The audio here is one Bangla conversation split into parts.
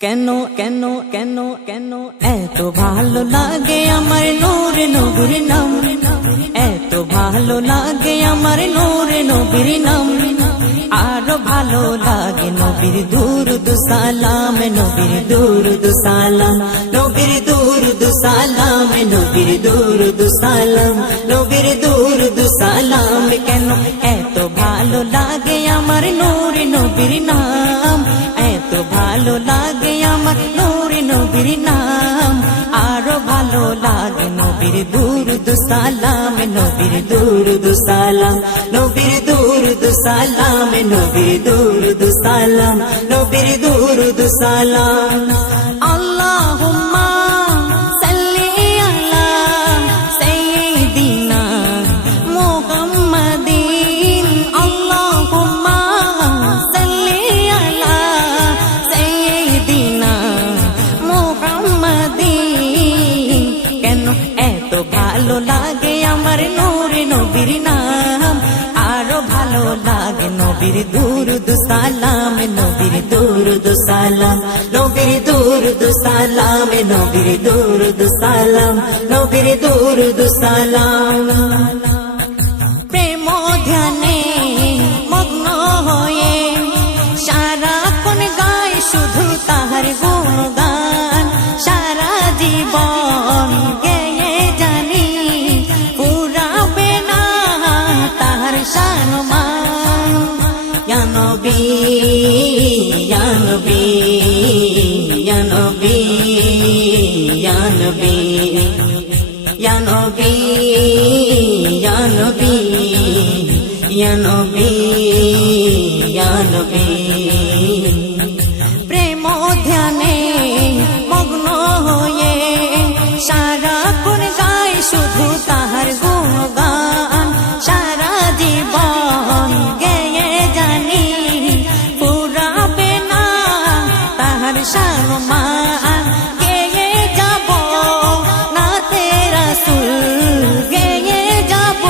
কেন কেন কেন কেন এত ভালো লাগে আমার নূরে নবীর নাম, এত ভালো লাগে আমার নূরে নবীর নাম। আরো ভালো লাগে নবীর দুরুদ সালাম, নবীর দুরুদ সালাম, নবীর দুরুদ সালাম, নবীর দুরুদ সালাম, নবীর দুরুদ সালাম। কেন এত ভালো লাগে আমার নূরে নবীর নাম, এত ভালো লাগে আমার নূরে নবীর নাম। আরো ভালো লাগে নবীর দুরুদ সালাম, নবীর দুরুদ সালাম, নবীর দুরুদ সালাম, নবীর দুরুদ সালাম, নবীর দুরুদ সালাম। আল্লাহুম্মা সাল্লি আলা সাইয়্যিদিনা মুহাম্মাদিন, আল্লাহুম্মা সাল্লি আলা সাইয়্যিদিনা মুহাম্মাদিন। কেন এত ভালো লাগে আমার নূরে নবীর নাম, আরো ভালো লাগে নবীর দুরুদ সালাম, নবীর দুরুদ সালাম, নবীর দুরুদ সালাম, নবীর দুরুদ সালাম, নবীর দুরুদ সালাম। প্রেম ধ্যানে মগ্ন হয়ে সারাক্ষণ গায় শুধু তাহার গুণগান, সারা জীবন গেয়ে জানি পুরাবে না তাহার সম্মান। ইয়া নবী ইয়া নবী ইয়া নবী ইয়া নবী ইয়া নবী ইয়া নবী ইয়া নবী ইয়া নবী। প্রেম ধ্যানে মগ্ন হয়ে সারাক্ষণ গায় শুধু তাহার গুণগান, সারা জীবন গেয়ে জানি পুরাবে না তাহার সম্মান। গেয়ে যাব নাতে রাসূল, গেয়ে যাব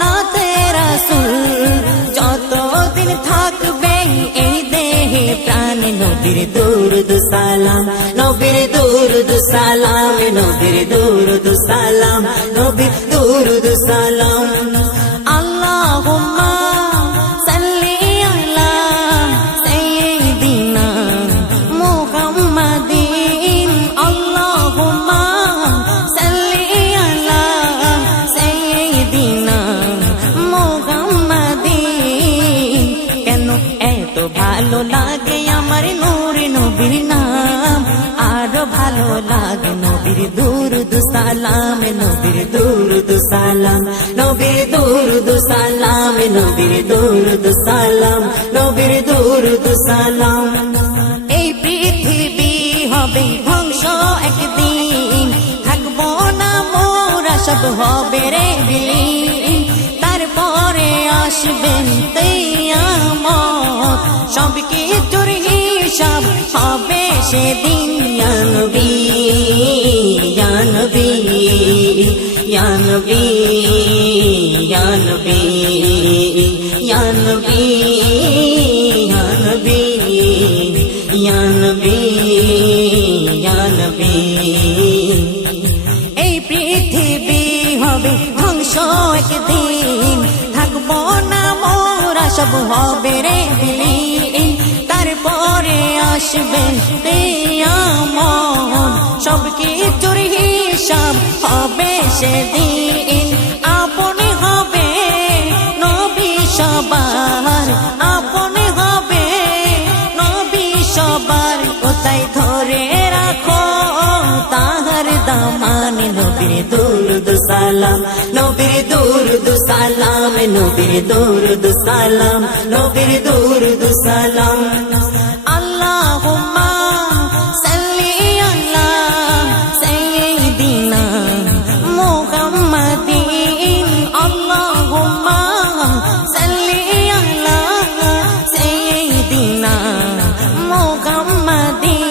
নাতে রাসূল, যতদিন থাকবে এই দেহে প্রাণ। নবীর দুরুদ সালাম, নবীর দুরুদ সালাম, নবীর দুরুদ সালাম, নবীর দুরুদ সালাম। আল্লাহুম্মা সাল্লি আলা সাইয়্যিদিনা মুহাম্মাদিন, আল্লাহুম্মা সাল্লি আলা সাইয়্যিদিনা মুহাম্মাদিন। কেন এত ভালো লাগে আমার নূরে নবীর নাম, আরো ভালো লাগে নবীর দুরুদ সালাম, নবীর দুরুদ সালাম, নবীর দুরুদ সালাম, নবীর দুরুদ সালাম, নবীর দুরুদ সালাম। এই পৃথিবী হবে ধ্বংস একদিন, থাকবো না মোরা সব হবে রে বিলীন। তারপরে আসবেন কিয়ামত, সব কিছুর হিসাব হবে সেদিন। ইয়া নবী ইয়া নবী ইয়া নবী ইয়া নবী ইয়া নবী ইয়া নবী ইয়া নবী ইয়া নবী। এই পৃথিবী হবে ধ্বংস একদিন, থাকবো না মোরা সব হবে রে বিলীন। তারপরে আসবে কিয়ামত, সব কিছুর হিসাব হবে সেদিন। আপন হবে নবী সবার, আপন হবে নবী সবার, কোথায় ধরে রাখো তাহার দামান। নবীর দুরুদ সালাম, নবীর দুরুদ সালাম, নবীর দুরুদ সালাম, নবীর দুরুদ সালাম। আল্লাহুম্মা সাল্লি আলা সাইয়্যিদিনা মুহাম্মাদিন, আল্লাহুম্মা সাল্লি আলা সাইয়্যিদিনা মুহাম্মাদিন।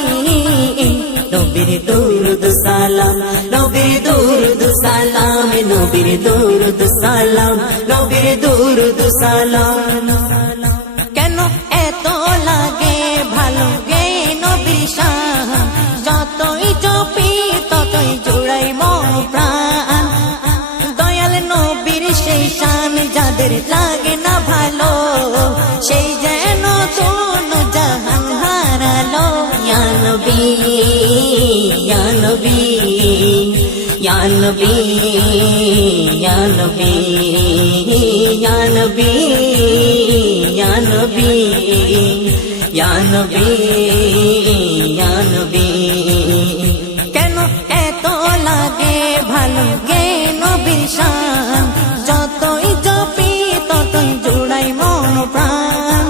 নবীর দুরুদ সালাম, নবীর দুরুদ সালাম, নবীর দুরুদ সালাম, নবীর দুরুদ সালাম। কেন এত লাগে ভালো গে নবীর নবী ইয়া নবী ইয়া নবী ইয়া নবী ইয়া নবী ইয়া নবী ইয়া নবী ইয়া নবী কেন এত লাগে ভালো গে নবীর শান যতই জপি ততই জোড়াই মন প্রাণ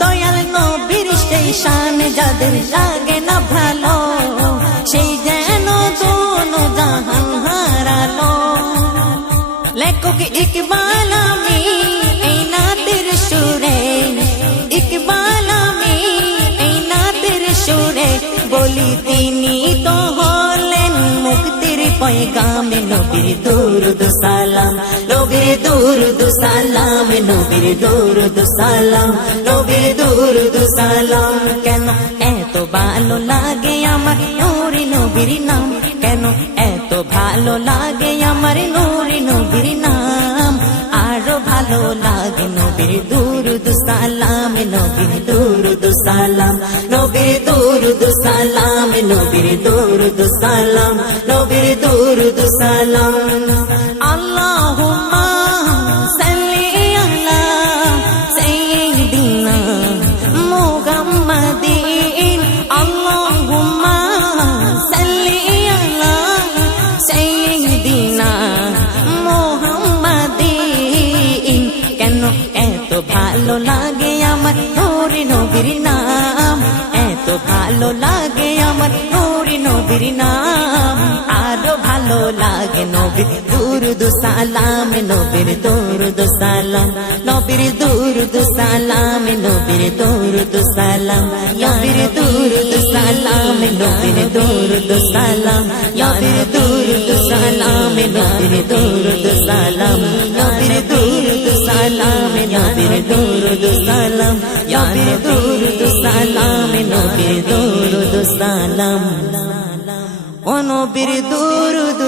দয়াল নবীর সেই শান যাদের লাগে না ভালো সেই যেন দোনো জাহান হারালো লেখক ইকবাল আমি এই নাতের সুরে ইকবাল আমি এই নাতের সুরে বলি তিনি তো হলেন মুক্তির পয়গামে নবীর দুরুদ সালাম নবীর দুরুদ সালাম নবীর দুরুদ সালাম নবীর দুরুদ সালাম কেন এত ভালো লাগে আমার নূরি নবীর নাম কেন এত ভালো লাগে আমার নূরি নবীর নাম আরো ভালো লাগে নবীর দুরুদ সালাম নবীর দুরুদ সালাম নবীর দুরুদ সালাম নবীর দুরুদ সালাম নবীর দুরুদ সালাম আল্লাহুম্মা সাল্লি আলা সাইয়্যিদিনা মুহাম্মাদিন আল্লাহুম্মা সাল্লি আলা সাইয়্যিদিনা মুহাম্মাদিন কেন এত ভালো লাগে আমার নূরি নবীর নাম এত ভালো লাগে আমার নূরি নবীর নাম আরো ভালো লাগে নবীর দুরুদ সালাম নবীর দুরুদ সালাম নবীর দুরুদ সালাম নবীর দুরুদ সালাম নবীর দুরুদ সালাম নবীর দুরুদ সালাম নবীর দুরুদ সালাম নবীর দুরুদ সালাম নবীর দুরুদ সালাম নবীর দুরুদ সালাম নবীর দুরুদ সালাম নবীর দুরুদ সালাম ও নবীর দুরুদ